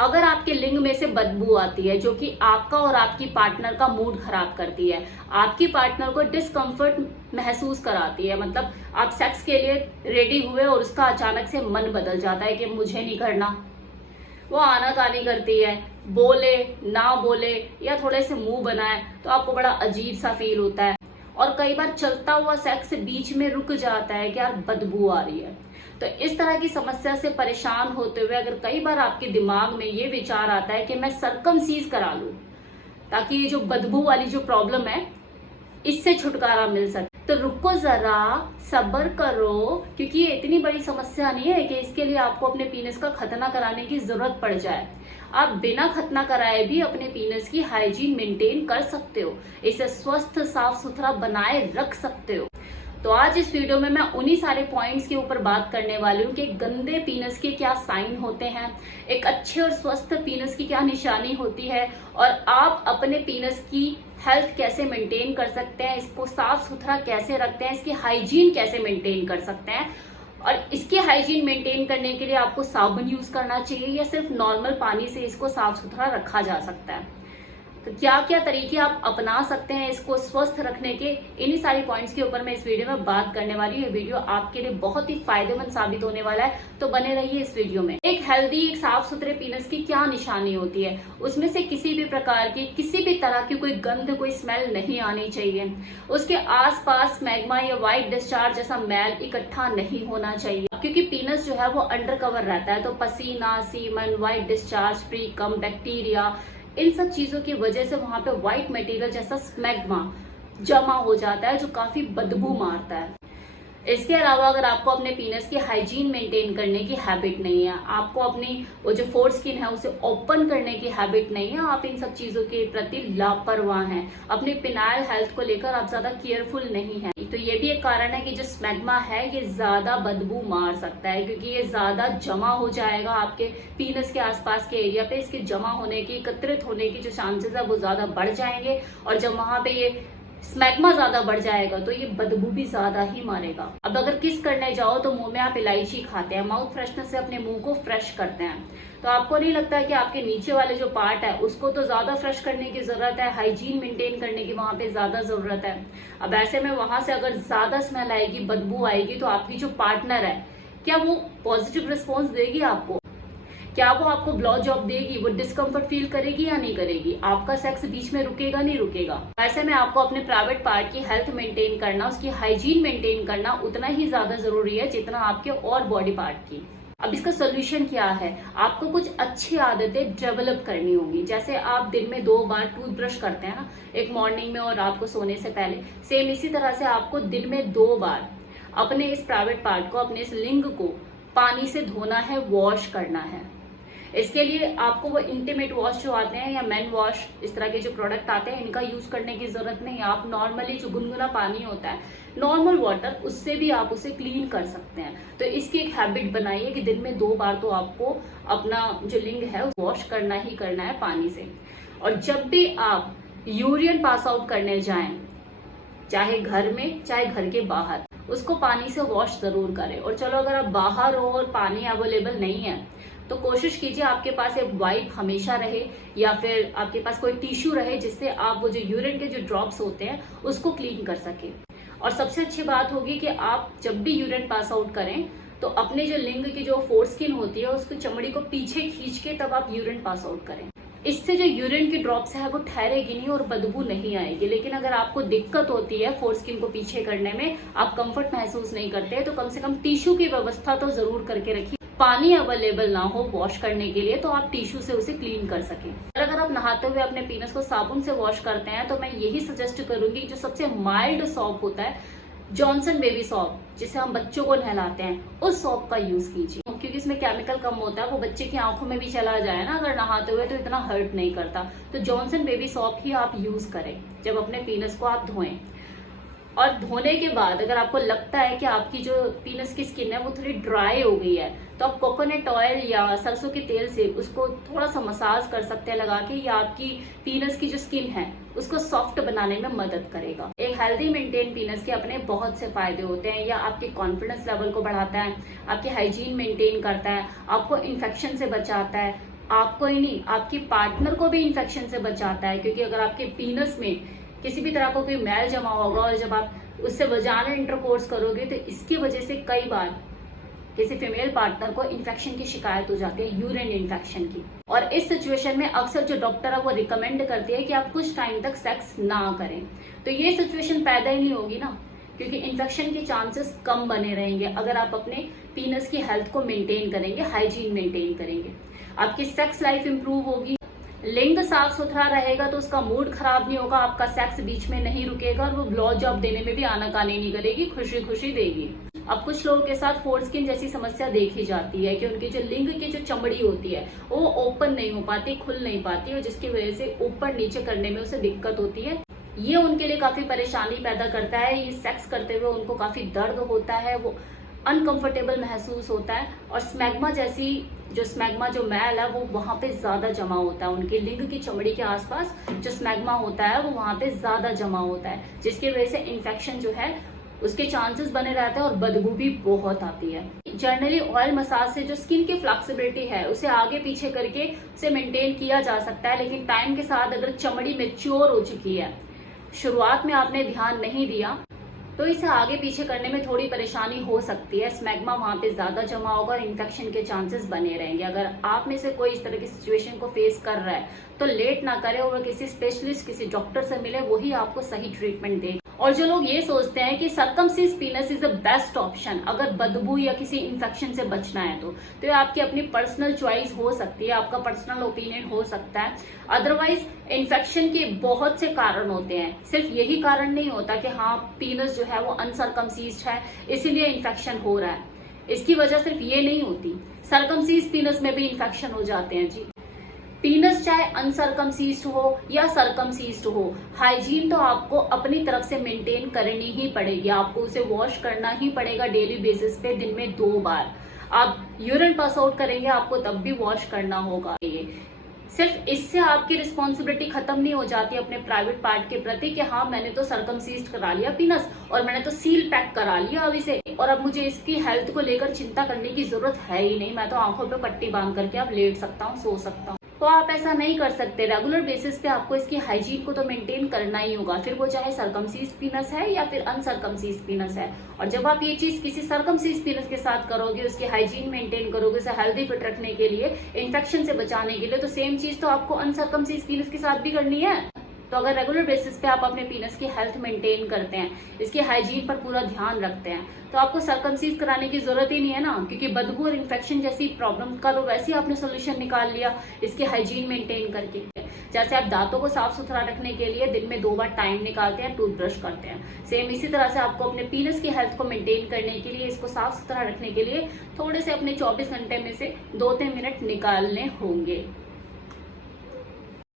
अगर आपके लिंग में से बदबू आती है जो कि आपका और आपकी पार्टनर का मूड खराब करती है, आपकी पार्टनर को डिस्कम्फर्ट महसूस कराती है, मतलब आप सेक्स के लिए रेडी हुए और उसका अचानक से मन बदल जाता है कि मुझे नहीं करना, वो आनाकानी करती है, बोले ना बोले या थोड़े से मुंह बनाए तो आपको बड़ा अजीब सा फील होता है। और कई बार चलता हुआ सेक्स बीच में रुक जाता है कि यार बदबू आ रही है। तो इस तरह की समस्या से परेशान होते हुए अगर कई बार आपके दिमाग में ये विचार आता है कि मैं सरकमसीज करा लूं ताकि ये जो बदबू वाली जो प्रॉब्लम है इससे छुटकारा मिल सके, तो रुको जरा, सब्र करो, क्योंकि ये इतनी बड़ी समस्या नहीं है कि इसके लिए आपको अपने पीनस का खतना कराने की जरूरत पड़ जाए। आप बिना खतना कराए भी अपने पीनस की हाइजीन मेंटेन कर सकते हो, इसे स्वस्थ साफ सुथरा बनाए रख सकते हो। तो आज इस वीडियो में मैं उन्हीं सारे पॉइंट्स के ऊपर बात करने वाली हूँ कि गंदे पीनस के क्या साइन होते हैं, एक अच्छे और स्वस्थ पीनस की क्या निशानी होती है, और आप अपने पीनस की हेल्थ कैसे मेंटेन कर सकते हैं, इसको साफ सुथरा कैसे रखते हैं, इसकी हाइजीन कैसे मेंटेन कर सकते हैं। और इसकी हाइजीन मेंटेन करने के लिए आपको साबुन यूज करना चाहिए या सिर्फ नॉर्मल पानी से इसको साफ सुथरा रखा जा सकता है। तो क्या क्या तरीके आप अपना सकते हैं इसको स्वस्थ रखने के, इन्हीं सारी पॉइंट्स के ऊपर मैं इस वीडियो में बात करने वाली हूँ। ये वीडियो आपके लिए बहुत ही फायदेमंद साबित होने वाला है, तो बने रहिए इस वीडियो में। एक हेल्दी, एक साफ सुथरे पीनस की क्या निशानी होती है, उसमें से किसी भी प्रकार की, किसी भी तरह की कोई गंध, कोई स्मेल नहीं आनी चाहिए। उसके आसपास मैग्मा या व्हाइट डिस्चार्ज जैसा मैल इकट्ठा नहीं होना चाहिए, क्योंकि पीनस जो है वो अंडर कवर रहता है। तो पसीना, सीमन, व्हाइट डिस्चार्ज, फ्री कम, बैक्टीरिया, इन सब चीजों की वजह से वहां पे व्हाइट मटेरियल जैसा स्मैग्मा जमा हो जाता है जो काफी बदबू मारता है। इसके अलावा अगर आपको अपने पीनस की हाइजीन मेंटेन करने की हैबिट नहीं है, आपको अपनी वो जो फोर स्किन है उसे ओपन करने की हैबिट नहीं है, आप इन सब चीजों के प्रति लापरवाह हैं, अपने पिनाइल हेल्थ को लेकर आप ज्यादा केयरफुल नहीं है, तो ये भी एक कारण है कि जो स्मैग्मा है ये ज्यादा बदबू मार सकता है, क्योंकि ये ज्यादा जमा हो जाएगा आपके पीनस के आसपास के एरिया पे। इसके जमा होने की, एकत्रित होने की जो चांसेस है वो ज्यादा बढ़ जाएंगे, और जब वहां पे ये स्मैग्मा ज्यादा बढ़ जाएगा तो ये बदबू भी ज्यादा ही मारेगा। अब अगर किस करने जाओ तो मुंह में आप इलायची खाते हैं, माउथ फ्रेशनर से अपने मुंह को फ्रेश करते हैं, तो आपको नहीं लगता है कि आपके नीचे वाले जो पार्ट है उसको तो ज्यादा फ्रेश करने की जरूरत है, हाइजीन मेंटेन करने की वहां पे ज्यादा जरूरत है। अब ऐसे में वहां से अगर ज्यादा स्मेल आएगी, बदबू आएगी, तो आपकी जो पार्टनर है क्या वो पॉजिटिव रिस्पॉन्स देगी आपको? क्या वो आपको ब्लो जॉब देगी? वो डिस्कम्फर्ट फील करेगी या नहीं करेगी? आपका सेक्स बीच में रुकेगा नहीं रुकेगा? ऐसे में आपको अपने प्राइवेट पार्ट की हेल्थ मेंटेन करना, उसकी हाइजीन मेंटेन करना उतना ही ज्यादा जरूरी है जितना आपके और बॉडी पार्ट की। अब इसका सोल्यूशन क्या है? आपको कुछ अच्छी आदतें डेवलप करनी होगी। जैसे आप दिन में 2 बार टूथब्रश करते हैं ना, एक मॉर्निंग में और रात को सोने से पहले, सेम इसी तरह से आपको दिन में 2 बार अपने इस प्राइवेट पार्ट को, अपने इस लिंग को पानी से धोना है, वॉश करना है। इसके लिए आपको वो इंटीमेट वॉश जो आते हैं या मैन वॉश, इस तरह के जो प्रोडक्ट आते हैं, इनका यूज करने की जरूरत नहीं है। आप नॉर्मली जो गुनगुना पानी होता है, नॉर्मल वाटर, उससे भी आप उसे क्लीन कर सकते हैं। तो इसकी एक हैबिट बनाइए कि दिन में 2 बार तो आपको अपना जो लिंग है वॉश करना ही करना है पानी से। और जब भी आप यूरिन पास आउट करने जाएं, चाहे घर में चाहे घर के बाहर, उसको पानी से वॉश जरूर करें। और चलो अगर आप बाहर हो और पानी अवेलेबल नहीं है तो कोशिश कीजिए आपके पास एक वाइप हमेशा रहे, या फिर आपके पास कोई टिश्यू रहे जिससे आप वो जो यूरिन के जो ड्रॉप्स होते हैं उसको क्लीन कर सके। और सबसे अच्छी बात होगी कि आप जब भी यूरिन पास आउट करें तो अपने जो लिंग की जो फोर स्किन होती है उसकी चमड़ी को पीछे खींच के तब आप यूरिन पास आउट करें। इससे जो यूरिन की ड्रॉप्स है वो ठहरेगी नहीं और बदबू नहीं आएगी। लेकिन अगर आपको दिक्कत होती है फोर स्किन को पीछे करने में, आप कंफर्ट महसूस नहीं करते, तो कम से कम टिश्यू की व्यवस्था तो जरूर करके रखिए। पानी अवेलेबल ना हो वॉश करने के लिए तो आप टिश्यू से उसे क्लीन कर सकें। और अगर आप नहाते हुए अपने पीनस को साबुन से वॉश करते हैं तो मैं यही सजेस्ट करूंगी, जो सबसे माइल्ड सॉप होता है, जॉनसन बेबी सॉप, जिसे हम बच्चों को नहलाते हैं, उस सॉप का यूज कीजिए, क्योंकि इसमें केमिकल कम होता है। वो बच्चे की आंखों में भी चला जाए ना अगर नहाते हुए तो इतना हर्ट नहीं करता। तो जॉनसन बेबी सॉप ही आप यूज करें जब अपने पीनस को आप धोएं। और धोने के बाद अगर आपको लगता है कि आपकी जो पीनस की स्किन है वो थोड़ी ड्राई हो गई है, तो आप कोकोनट ऑयल या सरसों के तेल से उसको थोड़ा सा मसाज कर सकते हैं लगा के। या आपकी पीनस की जो स्किन है उसको सॉफ्ट बनाने में मदद करेगा। एक हेल्दी मेंटेन पीनस के अपने बहुत से फायदे होते हैं। यह आपके कॉन्फिडेंस लेवल को बढ़ाता है, आपकी हाइजीन मेंटेन करता है, आपको इन्फेक्शन से बचाता है, आपको ही नहीं, आपकी पार्टनर को भी इन्फेक्शन से बचाता है, क्योंकि अगर आपके पीनस में किसी भी तरह का कोई मैल जमा होगा और जब आप उससे वजाइनल इंटरकोर्स करोगे तो इसकी वजह से कई बार किसी फीमेल पार्टनर को इन्फेक्शन की शिकायत हो जाती है, यूरिन इन्फेक्शन की। और इस सिचुएशन में अक्सर जो डॉक्टर है वो रिकमेंड करती है कि आप कुछ टाइम तक सेक्स ना करें। तो ये सिचुएशन पैदा ही नहीं होगी ना, क्योंकि इन्फेक्शन के चांसेस कम बने रहेंगे अगर आप अपने पीनस की हेल्थ को मेंटेन करेंगे, हाइजीन मेंटेन करेंगे। आपकी सेक्स लाइफ इंप्रूव होगी, लिंग साफ सुथरा रहेगा तो उसका मूड खराब नहीं होगा, आपका सेक्स बीच में नहीं रुकेगा और वो ब्लो जॉब देने में भी आनाकानी नहीं करेगी, खुशी खुशी देगी। अब कुछ लोगों के साथ फोरस्किन जैसी समस्या देखी जाती है कि उनकी जो लिंग की जो चमड़ी होती है वो ओपन नहीं हो पाती, खुल नहीं पाती, और जिसकी वजह से ऊपर नीचे करने में उसे दिक्कत होती है। ये उनके लिए काफी परेशानी पैदा करता है। ये सेक्स करते हुए उनको काफी दर्द होता है, वो अनकंफर्टेबल महसूस होता है, और स्मैग्मा जो मैल है वो वहां पे ज्यादा जमा होता है। उनके लिंग की चमड़ी के आसपास जो स्मैग्मा होता है वो वहां पे ज्यादा जमा होता है, जिसकी वजह से इन्फेक्शन जो है उसके चांसेस बने रहते हैं और बदबू भी बहुत आती है। जनरली ऑयल मसाज से जो स्किन की फ्लेक्सिबिलिटी है उसे आगे पीछे करके उसे मेंटेन किया जा सकता है, लेकिन टाइम के साथ अगर चमड़ी मैच्योर हो चुकी है, शुरुआत में आपने ध्यान नहीं दिया, तो इसे आगे पीछे करने में थोड़ी परेशानी हो सकती है। स्मैग्मा वहां पे ज्यादा जमा होगा और इन्फेक्शन के चांसेस बने रहेंगे। अगर आप में से कोई इस तरह की सिचुएशन को फेस कर रहा है तो लेट ना करें और किसी स्पेशलिस्ट, किसी डॉक्टर से मिले, वही आपको सही ट्रीटमेंट देगा। और जो लोग ये सोचते हैं कि circumcision penis is the best option अगर बदबू या किसी इन्फेक्शन से बचना है तो ये आपकी अपनी पर्सनल चॉइस हो सकती है, आपका पर्सनल ओपिनियन हो सकता है। अदरवाइज इन्फेक्शन के बहुत से कारण होते हैं, सिर्फ यही कारण नहीं होता कि हाँ पीनस जो है वो अनसर्कमसीज्ड है इसीलिए इन्फेक्शन हो रहा है। इसकी वजह सिर्फ ये नहीं होती, सर्कमसीज पीनस में भी इन्फेक्शन हो जाते हैं जी। पीनस चाहे अनसर्कमसीज्ड हो या सर्कमसीज्ड हो, हाइजीन तो आपको अपनी तरफ से मेंटेन करनी ही पड़ेगी। आपको उसे वॉश करना ही पड़ेगा डेली बेसिस पे, दिन में 2 बार। आप यूरिन पास आउट करेंगे आपको तब भी वॉश करना होगा। ये सिर्फ इससे आपकी रिस्पॉन्सिबिलिटी खत्म नहीं हो जाती अपने प्राइवेट पार्ट के प्रति कि हाँ मैंने तो सर्कमसीज्ड करा लिया पीनस और मैंने तो सील पैक करा लिया अब इसे, और अब मुझे इसकी हेल्थ को लेकर चिंता करने की जरूरत है ही नहीं, मैं तो आंखों पे पट्टी बांध करके अब लेट सकता हूँ, सो सकता हूँ। तो आप ऐसा नहीं कर सकते। रेगुलर बेसिस पे आपको इसकी हाइजीन को तो मेंटेन करना ही होगा, फिर वो चाहे सर्कमसीज पीनस है या फिर अनसर्कमसीज पीनस है। और जब आप ये चीज किसी सर्कमसीज पीनस के साथ करोगे, उसकी हाइजीन मेंटेन करोगे, उसे हेल्दी फिट रखने के लिए, इन्फेक्शन से बचाने के लिए, तो सेम चीज तो आपको अनसर्कमसीज पीनस के साथ भी करनी है। तो अगर रेगुलर बेसिस पे आप अपने पीनस की हेल्थ मेंटेन करते हैं, इसकी हाइजीन पर पूरा ध्यान रखते हैं, तो आपको सर्कमसीज कराने की जरूरत ही नहीं है ना, क्योंकि बदबू और इन्फेक्शन जैसी प्रॉब्लम का तो वैसे ही आपने सोल्यूशन निकाल लिया इसकी हाइजीन मेंटेन करके। जैसे आप दांतों को साफ सुथरा रखने के लिए दिन में 2 बार टाइम निकालते हैं, टूथब्रश करते हैं, सेम इसी तरह से आपको अपने पीनस की हेल्थ को मेंटेन करने के लिए, इसको साफ सुथरा रखने के लिए थोड़े से अपने 24 घंटे में से 2-3 मिनट निकालने होंगे।